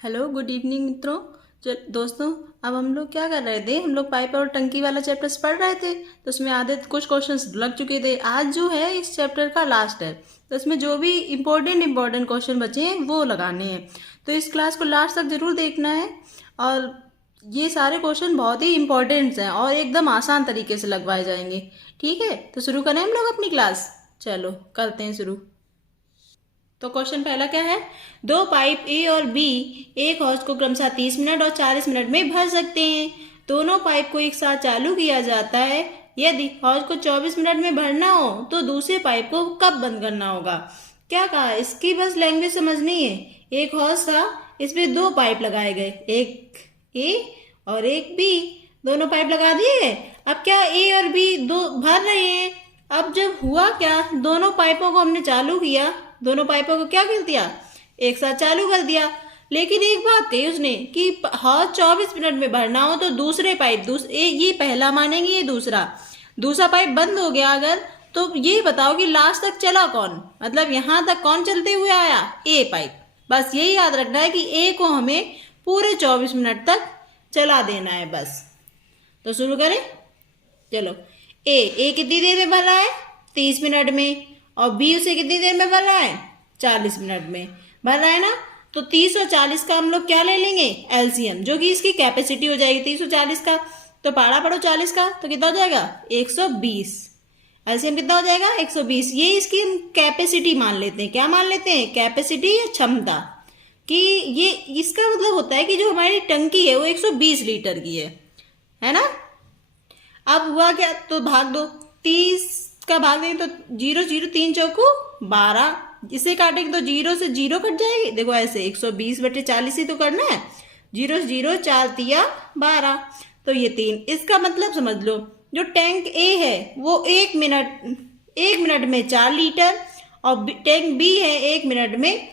Hello good evening मित्रों। दोस्तों, अब हम लोग क्या कर रहे थे, हम लोग पाइप और टंकी वाला चैप्टर्स पढ़ रहे थे। तो उसमें आधे कुछ क्वेश्चंस लग चुके थे। आज जो है इस चैप्टर का लास्ट है, तो इसमें जो भी इम्पोर्टेंट क्वेश्चन बचे हैं वो लगाने हैं। तो इस क्लास को लास्ट तक जरूर देखना है। और ये सारे क्वेश्चन बहुत ही इंपॉर्टेंट हैं और एकदम आसान तरीके से लगवाए जाएंगे। ठीक है, तो शुरू करें हम लोग अपनी क्लास। चलो करते हैं शुरू। तो क्वेश्चन पहला क्या है, दो पाइप ए और बी एक हौज को क्रमशः 30 मिनट और 40 मिनट में भर सकते हैं। दोनों पाइप को एक साथ चालू किया जाता है। यदि हौज को 24 मिनट में भरना हो तो दूसरे पाइप को कब बंद करना होगा। क्या कहा, इसकी बस लैंग्वेज समझनी है। एक हौज था, इसमें दो पाइप लगाए गए, एक ए और एक बी। दोनों पाइप लगा दिए गए। अब क्या ए और बी दो भर रहे हैं। अब जब हुआ क्या, दोनों पाइपों को हमने चालू किया, दोनों पाइपों को क्या कर दिया, एक साथ चालू कर दिया। लेकिन एक बात कही उसने कि हौज 24 मिनट में भरना हो तो दूसरे पाइप ये पहला मानेंगे, ये दूसरा पाइप बंद हो गया अगर, तो ये बताओ कि लास्ट तक चला कौन, मतलब यहां तक कौन चलते हुए आया, ए पाइप। बस यही याद रखना है कि ए को हमें पूरे 24 मिनट तक चला देना है बस। तो शुरू करें, चलो। ए कितनी देर में भर रहा है, 30 मिनट में। और बी उसे कितनी देर में भर रहा है, 40 मिनट में भर रहा है ना। तो 30 और 40 का हम लोग क्या ले लेंगे, एलसीएम, जो कि इसकी कैपेसिटी हो जाएगी 30 और 40 का। तो पारा पड़ो 40 का, तो कितना हो जाएगा 120। एलसीएम कितना हो जाएगा 120। ये इसकी हम कैपेसिटी मान लेते हैं। क्या मान लेते हैं, कैपेसिटी या क्षमता। कि ये इसका मतलब होता है कि जो हमारी टंकी है वो 120 लीटर की है ना। अब हुआ क्या, तो भाग दो, 30 का भाग देंगे तो 0 0 3 चौको 12। इसे काटेंगे तो 0 से 0 कट जाएगी। देखो ऐसे 120/40 ही तो करना है। 0 0 4 तिया 12, तो ये 3। इसका मतलब समझ लो, जो टैंक ए है वो 1 मिनट में 4 लीटर और टैंक बी है 1 मिनट में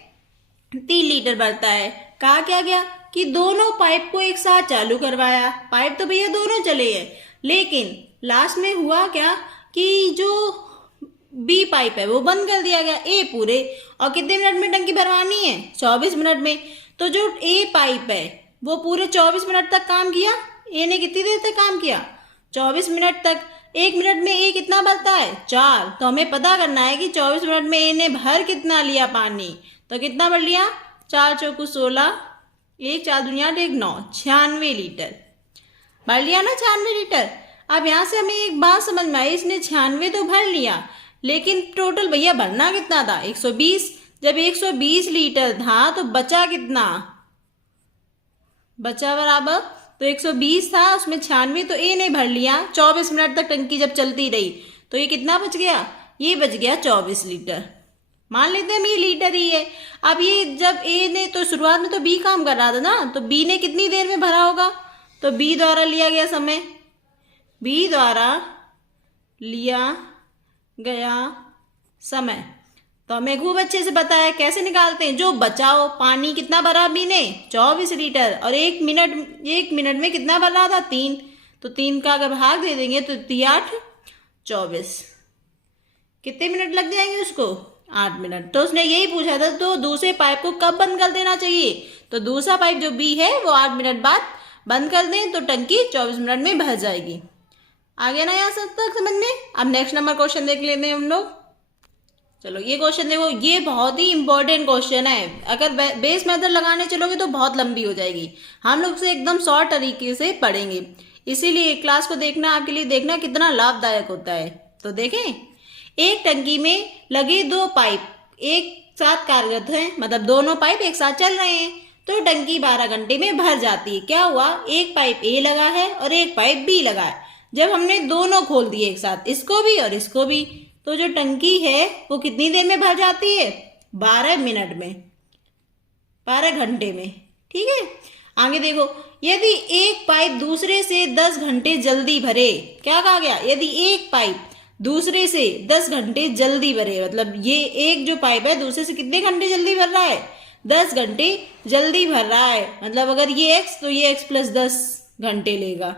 3 लीटर भरता है। कहा क्या गया कि दोनों पाइप को एक साथ चालू करवाया। पाइप तो भैया दोनों चले हैं, लेकिन लास्ट में हुआ क्या कि जो बी पाइप है वो बंद कर दिया गया। ए पूरे और कितने मिनट में टंकी भरवानी है, 24 मिनट में। तो जो ए पाइप है वो पूरे 24 मिनट तक काम किया। ए ने कितनी देर तक काम किया, 24 मिनट तक। 1 मिनट में ए कितना भरता है, 4। तो हमें पता करना है कि 24 मिनट में ए ने भर कितना लिया पानी। तो कितना भर लिया, 4 चौको 16, 1 4 दूनी 8 1 9, 96 लीटर भर लिया ना, 96 लीटर। अब यहाँ से हमें एक बात समझ में आई, इसने 96 तो भर लिया, लेकिन टोटल भैया भरना कितना था, 120। जब 120 लीटर था तो बचा कितना, बचा बराबर, तो 120 था, उसमें 96 तो ए ने भर लिया। 24 मिनट तक टंकी जब चलती रही तो ये कितना बच गया, ये बच गया 24 लीटर। मान लेते हैं हम ये लीटर ही है। अब ये जब ए ने, तो शुरुआत में तो बी काम कर रहा था ना, तो बी ने कितनी देर में भरा होगा, तो बी द्वारा लिया गया समय, बी द्वारा लिया गया समय तो हमें खूब अच्छे से पता है। कैसे निकालते हैं, जो बचाओ पानी कितना भरा बी ने, 24 लीटर, और 1 मिनट में कितना भर रहा था, 3। तो 3 का अगर भाग दे देंगे तो 8 24, कितने मिनट लग जाएंगे उसको, 8 मिनट। तो उसने यही पूछा था, तो दूसरे पाइप को कब बंद कर देना चाहिए। तो दूसरा पाइप जो बी है वो 8 मिनट बाद बंद कर दें तो टंकी 24 मिनट में भर जाएगी। आ गया ना यहाँ तक समझ में। अब नेक्स्ट नंबर क्वेश्चन देख लेते हैं हम लोग। चलो ये क्वेश्चन देखो, ये बहुत ही इंपॉर्टेंट क्वेश्चन है। अगर बेस मेथड लगाने चलोगे तो बहुत लंबी हो जाएगी। हम लोग से एकदम शॉर्ट तरीके से पढ़ेंगे, इसीलिए क्लास को देखना आपके लिए देखना कितना लाभदायक होता है। तो देखें, एक टंकी में लगे दो पाइप एक साथ कार्यरत हैं, मतलब दोनों पाइप एक साथ चल रहे हैं, तो टंकी 12 घंटे में भर जाती है। क्या हुआ, एक पाइप ए लगा है और एक पाइप बी लगा है। जब हमने दोनों खोल दिए एक साथ, इसको भी और इसको भी, तो जो टंकी है वो कितनी देर में भर जाती है, 12 मिनट में, 12 घंटे में। ठीक है, आगे देखो, यदि एक पाइप दूसरे से 10 घंटे जल्दी भरे। क्या कहा गया, यदि एक पाइप दूसरे से 10 घंटे जल्दी भरे, मतलब ये एक जो पाइप है दूसरे से कितने घंटे जल्दी भर रहा है, 10 घंटे जल्दी भर रहा है। मतलब अगर ये x तो ये x + 10 घंटे लेगा।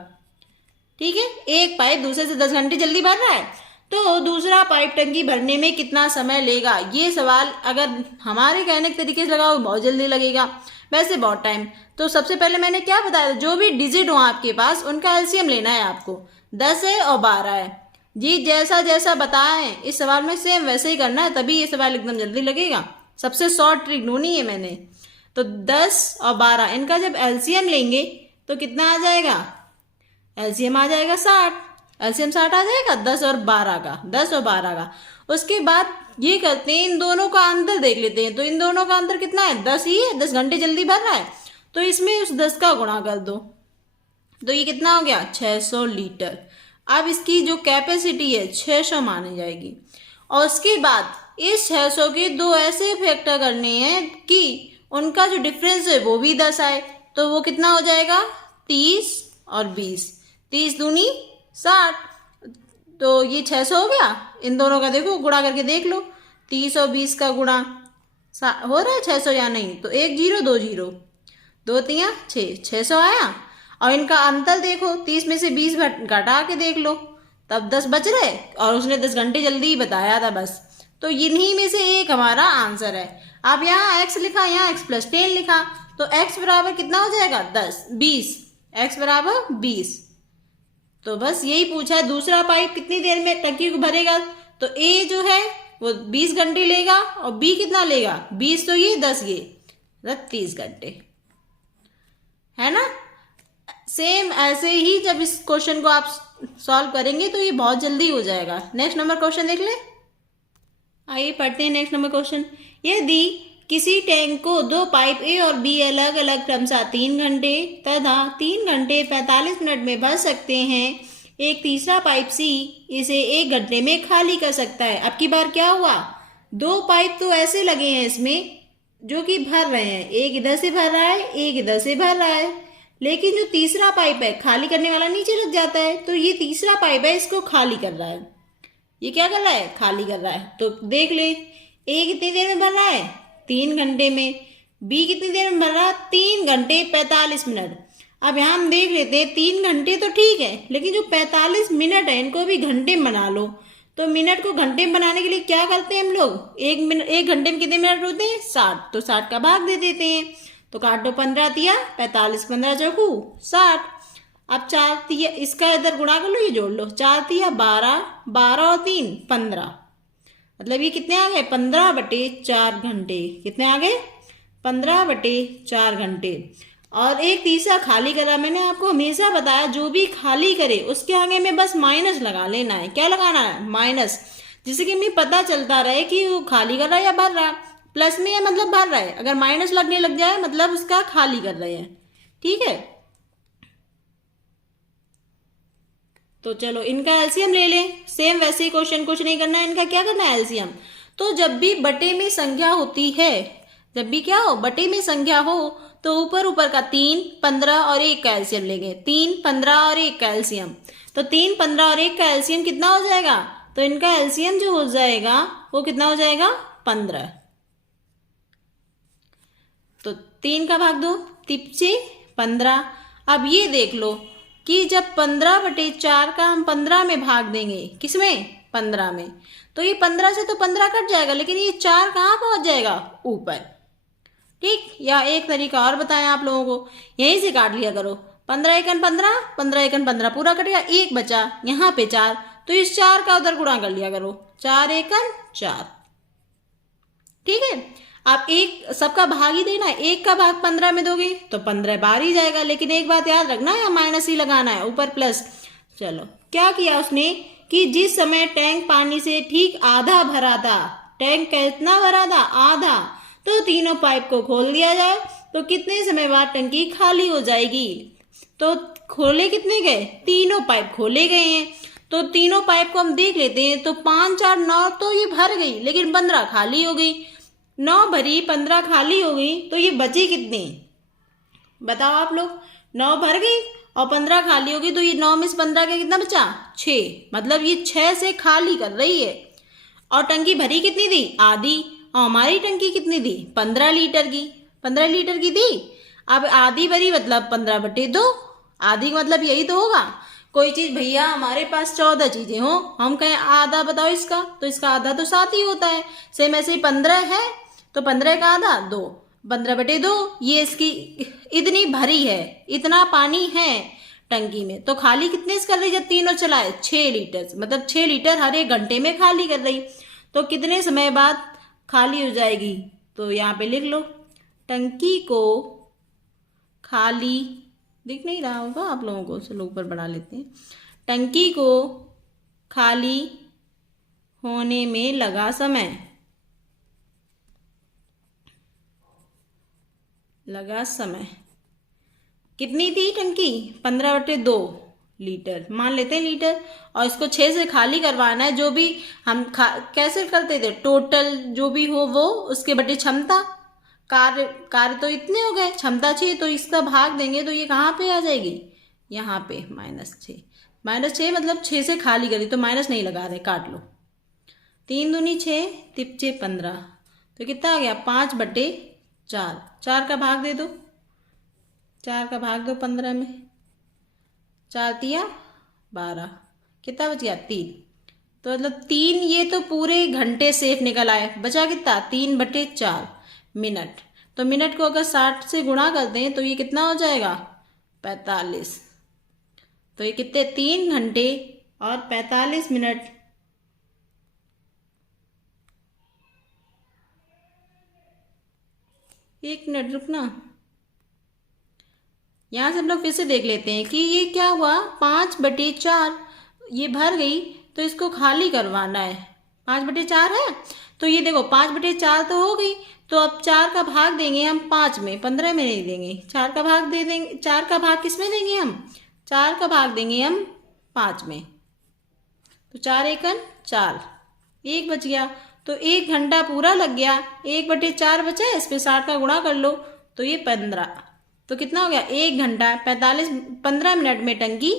ठीक है, एक पाइप दूसरे से 10 घंटे जल्दी भर रहा है। तो दूसरा पाइप टंकी भरने में कितना समय लेगा। ये सवाल अगर हमारे कहने के तरीके से लगाओ बहुत जल्दी लगेगा, वैसे बहुत टाइम। तो सबसे पहले मैंने क्या बताया, जो भी डिजिट हो आपके पास उनका एलसीएम लेना है आपको। 10 है और 12 है जी, जैसा जैसा बताया है इस सवाल में सेम वैसे ही करना है, तभी ये सवाल एकदम जल्दी लगेगा। सबसे शॉर्ट ट्रिक ढूंढी है मैंने। तो 10 और 12 इनका जब एलसीएम लेंगे तो कितना आ जाएगा, एलसीएम आ जाएगा 60। एलसीएम 60 आ जाएगा 10 और 12 का, 10 और 12 का। उसके बाद ये करते हैं, इन दोनों का अंतर देख लेते हैं। तो इन दोनों का अंतर कितना है, 10 ही है, 10 घंटे जल्दी भर रहा है, तो इसमें उस 10 का गुणा कर दो, तो ये कितना हो गया 600 लीटर। अब इसकी जो कैपेसिटी है 600 मानी जाएगी। और उसके बाद इस 600 के दो ऐसे फैक्टर करने हैं कि उनका जो डिफरेंस है वो भी 10 आए। तो वो कितना हो जाएगा 30 और 20, 30 दूनी 60। तो ये 600 हो गया। इन दोनों का देखो गुणा करके देख लो, 30 और 20 का गुणा हो रहा है 600 या नहीं। तो 1 0 2 0, 2 3 6, 600 आया। और इनका अंतर देखो, 30 में से 20 घटा के देख लो, तब 10 बच रहे, और उसने 10 घंटे जल्दी ही बताया था बस। तो इन्हीं में से एक हमारा आंसर है। अब यहाँ x लिखा, यहाँ x + 10 लिखा, तो x बराबर कितना हो जाएगा 10 20, x बराबर 20। तो बस यही पूछा है, दूसरा पाइप कितनी देर में टंकी को भरेगा। तो A जो है वो 20 घंटे लेगा और B कितना लेगा 20, तो ये 10 ये 30 घंटे, है ना। सेम ऐसे ही जब इस क्वेश्चन को आप सॉल्व करेंगे तो ये बहुत जल्दी हो जाएगा। नेक्स्ट नंबर क्वेश्चन देख ले। आइए पढ़ते हैं नेक्स्ट नंबर क्वेश्चन। यदि किसी टैंक को दो पाइप ए और बी अलग अलग क्रमशः 3 घंटे तथा 3 घंटे 45 मिनट में भर सकते हैं, एक तीसरा पाइप सी इसे 1 घंटे में खाली कर सकता है। अब की बार क्या हुआ, दो पाइप तो ऐसे लगे हैं इसमें जो कि भर रहे हैं, एक इधर से भर रहा है, एक इधर से भर रहा है, लेकिन जो तीसरा पाइप है खाली करने वाला नीचे रख जाता है। तो ये तीसरा पाइप है, इसको खाली कर रहा है। ये क्या कर रहा है, खाली कर रहा है। तो देख ले, ए कितनी देर में भर रहा है 3 घंटे में, बी कितनी देर में भर रहा है 3 घंटे 45 मिनट। अब यहाँ हम देख लेते हैं, 3 घंटे तो ठीक है, लेकिन जो 45 मिनट है इनको भी घंटे में बना लो। तो मिनट को घंटे में बनाने के लिए क्या करते हैं हम लोग, 1 घंटे में कितने मिनट होते हैं 60, तो 60 का भाग दे देते हैं। तो काटो 15 तिया 45, 15 चौकू 60। अब 4 तिया इसका इधर गुणा कर लो, ये जोड़ लो, 4 तिया 12, 12 और 3 15, मतलब ये कितने आ गए 15/4 घंटे। कितने आ गए 15/4 घंटे। और एक तीसरा खाली करा, मैंने आपको हमेशा बताया जो भी खाली करे उसके आगे में बस माइनस लगा लेना है। क्या लगाना है, माइनस, जिससे कि हमें पता चलता रहे कि वो खाली कर रहा है या भर रहा है। प्लस में है मतलब भर रहा है, अगर माइनस लगने लग जाए मतलब उसका खाली कर रहे हैं। ठीक है, तो चलो इनका एलसीएम ले लें। सेम वैसे ही क्वेश्चन, कुछ नहीं करना है, इनका क्या करना है एलसीएम। तो जब भी बटे में संख्या होती है, जब भी क्या हो बटे में संख्या हो, तो ऊपर ऊपर का 3, 15 और 1 का एलसीएम लेंगे। 3, 15 और 1 का एलसीएम, तो 3, 15 और 1 का एलसीएम कितना हो जाएगा, तो इनका एलसीएम जो हो जाएगा वो कितना हो जाएगा 15। तो 3 का भाग दो, 3 15। अब ये देख लो कि जब 15/4 का हम 15 में भाग देंगे, किसमें 15 में, तो ये 15 से तो 15 कट जाएगा, लेकिन ये 4 कहाँ पहुंच जाएगा ऊपर। ठीक, या एक तरीका और बताया आप लोगों को, यहीं से काट लिया करो, 15 एकन 15, 15 एकन 15 पूरा कट गया, 1 बचा यहाँ पे 4, तो इस 4 का उधर गुणा कर लिया करो, 4 एकन 4। ठीक है, आप एक सबका भाग ही देना है, 1 का भाग 15 में दोगे तो 15 बाहर ही जाएगा, लेकिन एक बात याद रखना है, माइनस ही लगाना है, ऊपर प्लस। चलो क्या किया उसने कि जिस समय टैंक पानी से ठीक आधा भरा था, टैंक कितना भरा था आधा, तो तीनों पाइप को खोल दिया जाए, तो कितने समय बाद टंकी खाली हो जाएगी। तो खोले कितने गए, तीनों पाइप खोले गए हैं। तो तीनों पाइप को हम देख लेते हैं, तो 5 4 9 तो ये भर गई, लेकिन 15 खाली हो गई। 9 भरी 15 खाली हो गई, तो ये बची कितनी बताओ आप लोग। 9 भर गई और 15 खाली हो गई, तो ये 9 में से 15 का कितना बचा 6, मतलब ये 6 से खाली कर रही है। और टंकी भरी कितनी थी आधी, और हमारी टंकी कितनी थी 15 लीटर की, 15 लीटर की थी। अब आधी भरी मतलब 15/2, आधी का मतलब यही तो होगा। कोई चीज भैया हमारे पास 14 चीजें हो, हम कहें आधा बताओ इसका, तो इसका आधा तो 7 ही होता है। सेम ऐसे ही 15 है तो 15 का आधा 2, 15/2। ये इसकी इतनी भरी है, इतना पानी है टंकी में, तो खाली कितने से कर रही जब तीनों चलाए? 6 लीटर, मतलब 6 लीटर हर एक घंटे में खाली कर रही। तो कितने समय बाद खाली हो जाएगी? तो यहाँ पे लिख लो, टंकी को खाली, दिख नहीं रहा होगा आप लोगों को, चलो ऊपर बढ़ा लेते हैं। टंकी को खाली होने में लगा समय, लगा समय कितनी थी टंकी? 15/2 लीटर मान लेते हैं लीटर, और इसको 6 से खाली करवाना है। जो भी हम कैसे करते थे, टोटल जो भी हो वो उसके बटे क्षमता। कार्य तो इतने हो गए, क्षमता 6, तो इसका भाग देंगे तो ये कहाँ पे आ जाएगी? यहाँ पे -6। -6 मतलब 6 से खाली करी, तो माइनस नहीं लगा रहे, काट लो। 3 दूनी 6, 3 15, तो कितना आ गया? 5/4। 4 का भाग दे दो, 4 का भाग दो 15 में, 4 तिया 12, कितना बच गया? 3। तो मतलब 3, ये तो पूरे घंटे सेफ निकल आए। बचा कितना? 3/4 मिनट। तो मिनट को अगर 60 से गुणा कर दें तो ये कितना हो जाएगा? 45। तो ये कितने? 3 घंटे और 45 मिनट। एक मिनट रुकना, यहाँ से हम लोग फिर से देख लेते हैं कि ये क्या हुआ। 5/4 ये भर गई, तो इसको खाली करवाना है। 5/4 है, तो ये देखो 5/4 तो हो गई। तो अब 4 का भाग देंगे हम 5 में, 15 में नहीं देंगे। 4 का भाग दे देंगे, 4 का भाग किस में देंगे हम? 4 का भाग देंगे हम 5 में। तो 4 एकन 4, 1 बच गया। तो 1 घंटा पूरा लग गया। 1/4 बचा है, इस पे 60 का गुणा कर लो, तो ये 15। तो कितना हो गया? 1 घंटा 15 मिनट में टंकी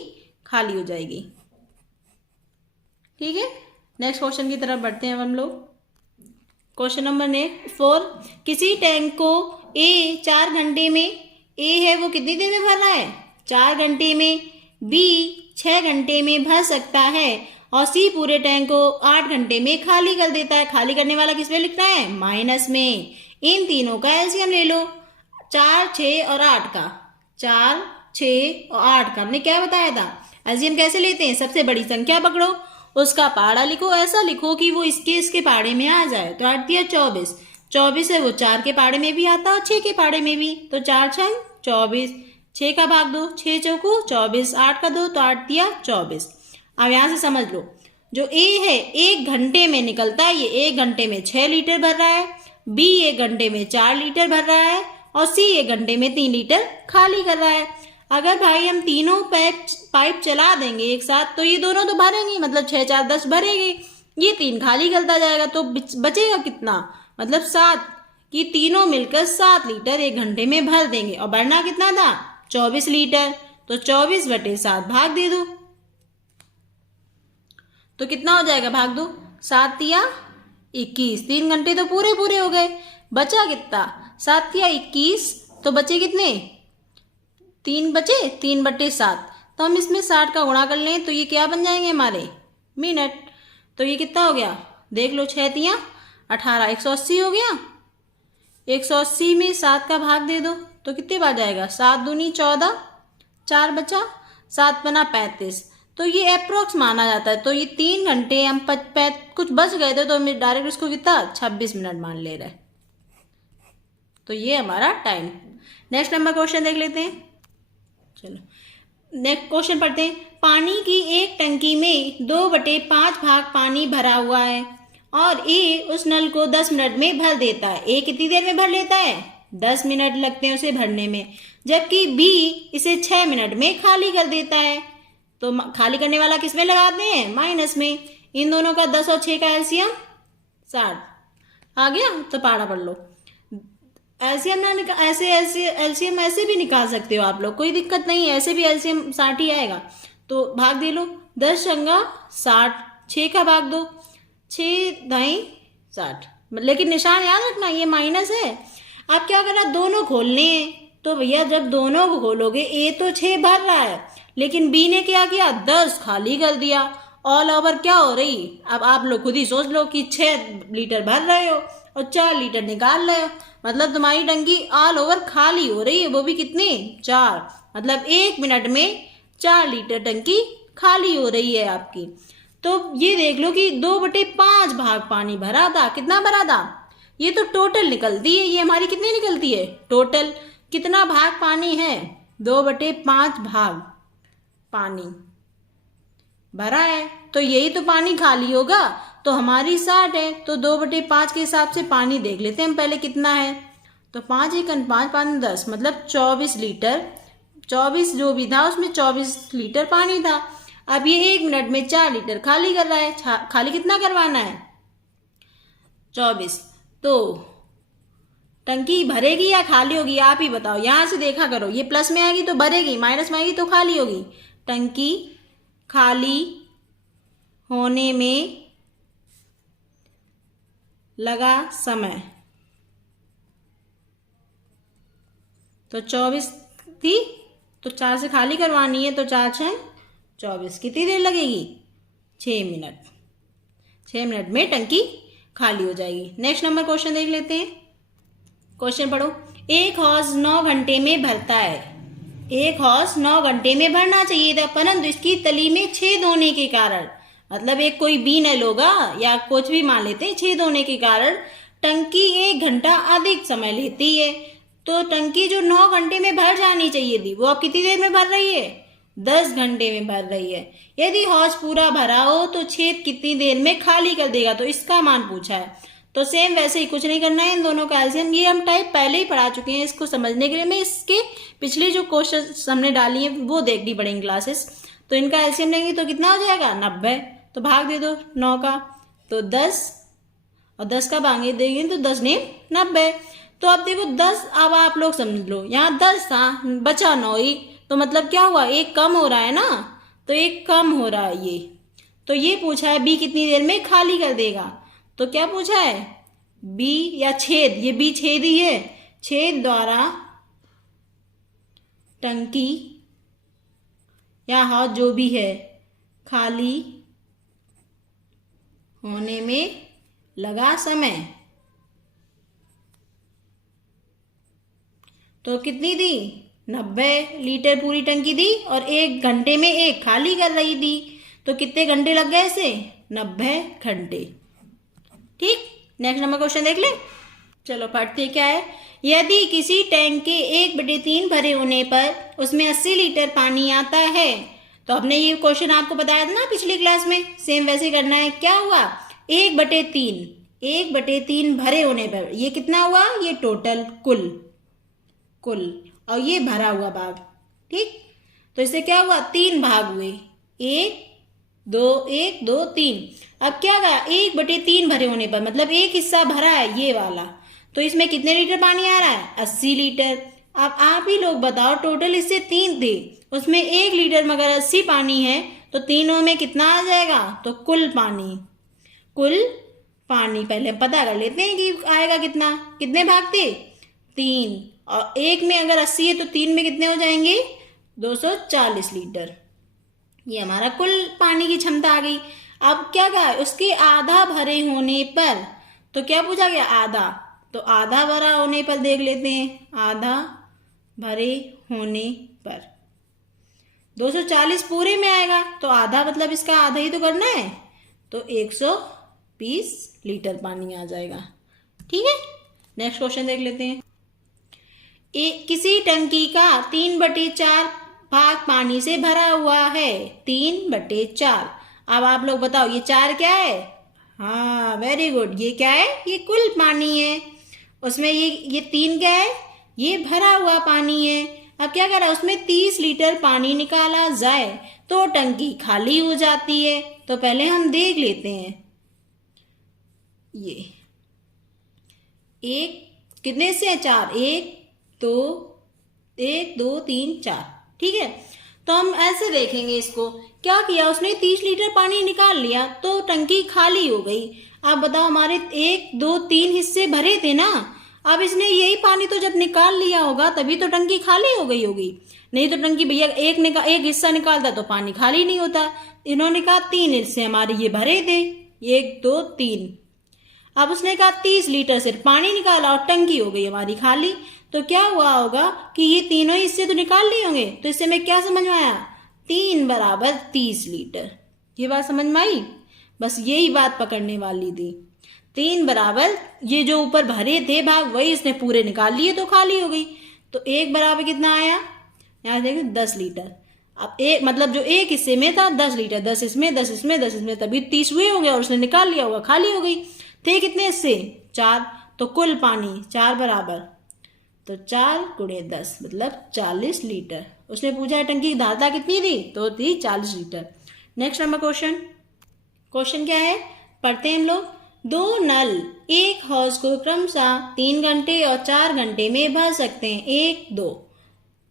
खाली हो जाएगी। ठीक है, नेक्स्ट क्वेश्चन की तरफ बढ़ते हैं हम लोग। क्वेश्चन नंबर 4, किसी टैंक को ए 4 घंटे में, ए है वो कितनी देर में भर रहा है? 4 घंटे में। बी 6 घंटे में भर सकता है, और सी पूरे टैंक को 8 घंटे में खाली कर देता है। खाली करने वाला किस में लिखना है? माइनस में। इन तीनों का एलसीएम ले लो, 4, 6 और 8 का। 4, 6 और 8 का हमने क्या बताया था? एलसीएम कैसे लेते हैं? सबसे बड़ी संख्या पकड़ो, उसका पाड़ा लिखो, ऐसा लिखो कि वो इसके पाड़े में आ जाए। तो 8 दिया 24, 24 है वो 4 के पाड़े में भी आता है और 6 के पाड़े में भी। तो 4 6 24, 6 का भाग दो, 6 चौको 24, 8 का दो, तो 8 दिया 24। अब यहाँ से समझ लो, जो ए है 1 घंटे में निकलता है, ये 1 घंटे में 6 लीटर भर रहा है। बी 1 घंटे में 4 लीटर भर रहा है, और सी 1 घंटे में 3 लीटर खाली कर रहा है। अगर भाई हम तीनों पाइप चला देंगे एक साथ, तो ये दोनों तो भरेंगे, मतलब 6 4 10 भरेंगे, ये 3 खाली करता जाएगा। तो बचेगा कितना? मतलब 7, कि तीनों मिलकर 7 लीटर 1 घंटे में भर देंगे। और भरना कितना था? 24 लीटर। तो 24/7 भाग दे दो, तो कितना हो जाएगा? भाग दो, 7 तिया 21, 3 घंटे तो पूरे पूरे हो गए। बचा कितना? 7 तिया 21, तो बचे कितने? 3 बचे, 3/7। तो हम इसमें 60 का गुणा कर लें, तो ये क्या बन जाएंगे हमारे? मिनट। तो ये कितना हो गया? देख लो, 6 तिया 18, 180 हो गया। 180 में 7 का भाग दे दो, तो कितने बार जाएगा? 7 दूनी 14, 4 बचा, 7 बना 35। तो ये अप्रोक्स माना जाता है। तो ये 3 घंटे हम कुछ बच गए थे, तो हम डायरेक्ट इसको कितना 26 मिनट मान ले रहे। तो ये हमारा टाइम। नेक्स्ट नंबर क्वेश्चन देख लेते हैं। चलो नेक्स्ट क्वेश्चन पढ़ते हैं। पानी की एक टंकी में 2/5 भाग पानी भरा हुआ है, और ए उस नल को 10 मिनट में भर देता है। ए कितनी देर में भर लेता है? 10 मिनट लगते हैं उसे भरने में, जबकि बी इसे 6 मिनट में खाली कर देता है। तो खाली करने वाला किस में लगाते हैं? माइनस में। इन दोनों का 10 और 6 का एलसीएम 60 आ गया। तो पाड़ा पढ़ लो। एलसीएम ना ऐसे एलसीएम ऐसे भी निकाल सकते हो आप लोग, कोई दिक्कत नहीं है, ऐसे भी एलसीएम 60 ही आएगा। तो भाग दे लो, 10 छंगा 60, 6 का भाग दो, 6 दाई 60, लेकिन निशान याद रखना ये माइनस है। आप क्या करना, दोनों खोलने हैं, तो भैया जब दोनों को खोलोगे ए तो 6 भर रहा है, लेकिन बी ने क्या किया 10 खाली कर दिया। ऑल ओवर क्या हो रही, अब आप लोग खुद ही सोच लो कि 6 लीटर भर रहे हो और 4 लीटर निकाल रहे हो, मतलब तुम्हारी टंकी ऑल ओवर खाली हो रही है, वो भी कितनी 4, मतलब 1 मिनट में 4 लीटर टंकी खाली हो रही है आपकी। तो ये देख लो कि 2/5 भाग पानी भरा था। कितना भरा था, ये तो टोटल निकलती है, ये हमारी कितनी निकलती है टोटल, कितना भाग पानी है 2/5 भाग पानी भरा है, तो यही तो पानी खाली होगा। तो हमारी 60 है, तो 2/5 के हिसाब से पानी देख लेते हैं हम पहले कितना है। तो 5 एकन 5 5 10, मतलब 24 लीटर, 24 जो भी था उसमें 24 लीटर पानी था। अब ये 1 मिनट में 4 लीटर खाली कर रहा है। खाली कितना करवाना है 24। तो टंकी भरेगी या खाली होगी आप ही बताओ, यहाँ से देखा करो, ये प्लस में आएगी तो भरेगी, माइनस में आएगी तो खाली होगी। टंकी खाली होने में लगा समय, तो 24 थी तो 4 से खाली करवानी है, तो 4 6 24, कितनी देर लगेगी 6 मिनट। 6 मिनट में टंकी खाली हो जाएगी। नेक्स्ट नंबर क्वेश्चन देख लेते हैं। क्वेश्चन पढ़ो। एक हौज 9 घंटे में भरता है। एक हौज 9 घंटे में भरना चाहिए था, परंतु इसकी तली में छेद होने के कारण, मतलब एक कोई बी नल होगा या कुछ भी मान लेते हैं, छेद होने के कारण टंकी 1 घंटा अधिक समय लेती है। तो टंकी जो 9 घंटे में भर जानी चाहिए थी, वो अब कितनी देर में भर रही है 10 घंटे में भर रही है। यदि हौज पूरा भरा हो तो छेद कितनी देर में खाली कर देगा, तो इसका मान पूछा है। तो सेम वैसे ही कुछ नहीं करना है, इन दोनों का एलसीएम, ये हम टाइप पहले ही पढ़ा चुके हैं, इसको समझने के लिए मैं इसके पिछले जो क्वेश्चन हमने डाली है वो देखनी पड़ेंगी क्लासेस। तो इनका एलसीएम लेंगे तो कितना हो जाएगा 90, तो भाग दे दो 9 का, तो 10 और 10 का भागे देंगे तो 10 ने 90। तो अब देखो 10, अब आप लोग समझ लो, यहाँ 10 था बचा 9 ही, तो मतलब क्या हुआ, एक कम हो रहा है ना, तो एक कम हो रहा है ये। तो ये पूछा है बी कितनी देर में खाली कर देगा, तो क्या पूछा है बी या छेद, ये बी छेद ही है, छेद द्वारा टंकी या हौज जो भी है खाली होने में लगा समय। तो कितनी दी 90 लीटर पूरी टंकी दी और 1 घंटे में 1 खाली कर रही थी, तो कितने घंटे लग गए इसे 90 घंटे। ठीक, नेक्स्ट नंबर क्वेश्चन देख ले। चलो पढ़ते क्या है। यदि किसी टैंक के 1/3 भरे होने पर उसमें 80 लीटर पानी आता है, तो हमने ये क्वेश्चन आपको बताया था ना पिछली क्लास में, सेम वैसे करना है। क्या हुआ 1/3, 1/3 भरे होने पर ये कितना हुआ, ये टोटल कुल और ये भरा हुआ भाग। ठीक, तो इससे क्या हुआ 3 भाग हुए, 1 2 3। अब क्या कहा 1/3 भरे होने पर, मतलब एक हिस्सा भरा है ये वाला, तो इसमें कितने लीटर पानी आ रहा है 80 लीटर। अब आप ही लोग बताओ, टोटल इससे 3 थे, उसमें 1 लीटर में अगर 80 पानी है तो तीनों में कितना आ जाएगा, तो कुल पानी पहले पता कर लेते हैं कि आएगा कितना, कितने भाग थे 3, और 1 में अगर 80 है तो 3 में कितने हो जाएंगे 240 लीटर। ये हमारा कुल पानी की क्षमता आ गई। अब क्या कहा उसके आधा भरे होने पर, तो क्या पूछा गया आधा, तो आधा भरा होने पर देख लेते हैं, आधा भरे होने पर 240 पूरे में आएगा, तो आधा मतलब इसका आधा ही तो करना है, तो 120 लीटर पानी आ जाएगा। ठीक है, नेक्स्ट क्वेश्चन देख लेते हैं। किसी टंकी का 3/4 भाग पानी से भरा हुआ है, 3/4। अब आप लोग बताओ ये 4 क्या है, हाँ वेरी गुड, ये क्या है, ये कुल पानी है। उसमें ये 3 क्या है, ये भरा हुआ पानी है। अब क्या करा उसमें 30 लीटर पानी निकाला जाए तो टंकी खाली हो जाती है। तो पहले हम देख लेते हैं, ये एक कितने से 4, 1 2 3 4। ठीक है, तो हम ऐसे देखेंगे इसको, क्या किया उसने 30 लीटर पानी निकाल लिया तो टंकी खाली हो गई। अब बताओ हमारे 1 2 3 हिस्से भरे थे ना, अब इसने यही पानी तो जब निकाल लिया होगा तभी तो टंकी खाली हो गई होगी, नहीं तो टंकी भैया एक हिस्सा निकालता तो पानी खाली नहीं होता। इन्होंने कहा 3 हिस्से हमारे ये भरे थे, 1 2 3। अब उसने कहा 30 लीटर सिर्फ पानी निकाला और टंकी हो गई हमारी खाली। तो क्या हुआ होगा कि ये तीनों हिस्से तो निकाल लिए होंगे। तो इससे मैं क्या समझ में आया, 3 बराबर 30 लीटर। ये बात समझ में आई, बस यही बात पकड़ने वाली थी। 3 बराबर ये जो ऊपर भरे थे भाग वही इसने पूरे निकाल लिए तो खाली हो गई। तो 1 बराबर कितना आया, यहाँ देखिए 10 लीटर। अब एक मतलब जो एक हिस्से में था 10 लीटर, 10 इसमें 10 इसमें 10 इसमें, तभी 30 हुए होंगे और उसने निकाल लिया होगा, खाली हो गई। थे कितने हिस्से, 4, तो कुल पानी 4 बराबर, तो 4 × 10 मतलब 40 लीटर। उसने पूछा है टंकी की धारता कितनी थी, तो थी 40 लीटर। नेक्स्ट नंबर क्वेश्चन क्या है, पढ़ते हैं हम लोग। 2 नल एक हौज को क्रमशः 3 घंटे और 4 घंटे में भर सकते हैं। 1 2,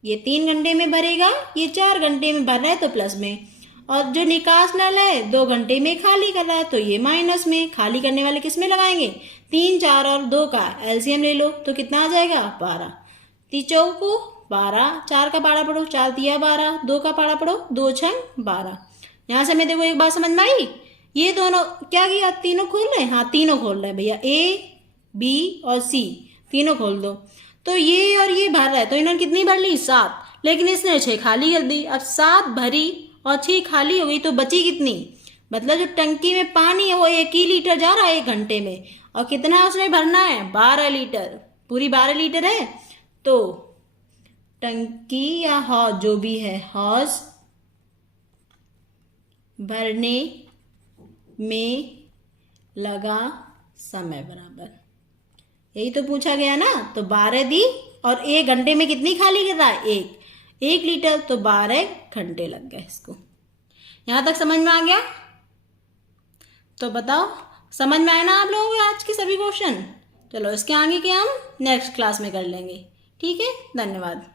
ये 3 घंटे में भरेगा, ये 4 घंटे में भर रहा है तो प्लस में, और जो निकास नल है 2 घंटे में खाली कर रहा है तो ये माइनस में। खाली करने वाले किस में लगाएंगे, 3 4 और 2 का एलसीएम ले लो तो कितना आ जाएगा 12। 3 चौको 12, 4 का पाड़ा पढ़ो, 4 दिया 12, 2 का पाड़ा पढ़ो, 2 छंग 12। यहाँ से मैं देखो एक बात समझ में आई, ये दोनों क्या किया, तीनों खोल रहे हैं, हाँ तीनों खोल रहे हैं भैया, ए बी और सी तीनों खोल दो। तो ये और ये भर रहा है तो इन्होंने कितनी भर ली, 7, लेकिन इसने 6 खाली कर दी। अब 7 भरी और 6 खाली हो गई तो बची कितनी, मतलब जो टंकी में पानी है वो 1 ही लीटर जा रहा है 1 घंटे में, और कितना उसने भरना है 12 लीटर, पूरी 12 लीटर है। तो टंकी या हौज जो भी है, हौज भरने में लगा समय बराबर, यही तो पूछा गया ना। तो 12 दी और 1 घंटे में कितनी खाली कर रहा है, 1 लीटर, तो 12 घंटे लग गए इसको। यहां तक समझ में आ गया, तो बताओ समझ में आए ना आप लोगों को आज के सभी क्वेश्चन। चलो इसके आगे के हम नेक्स्ट क्लास में कर लेंगे, ठीक है, धन्यवाद।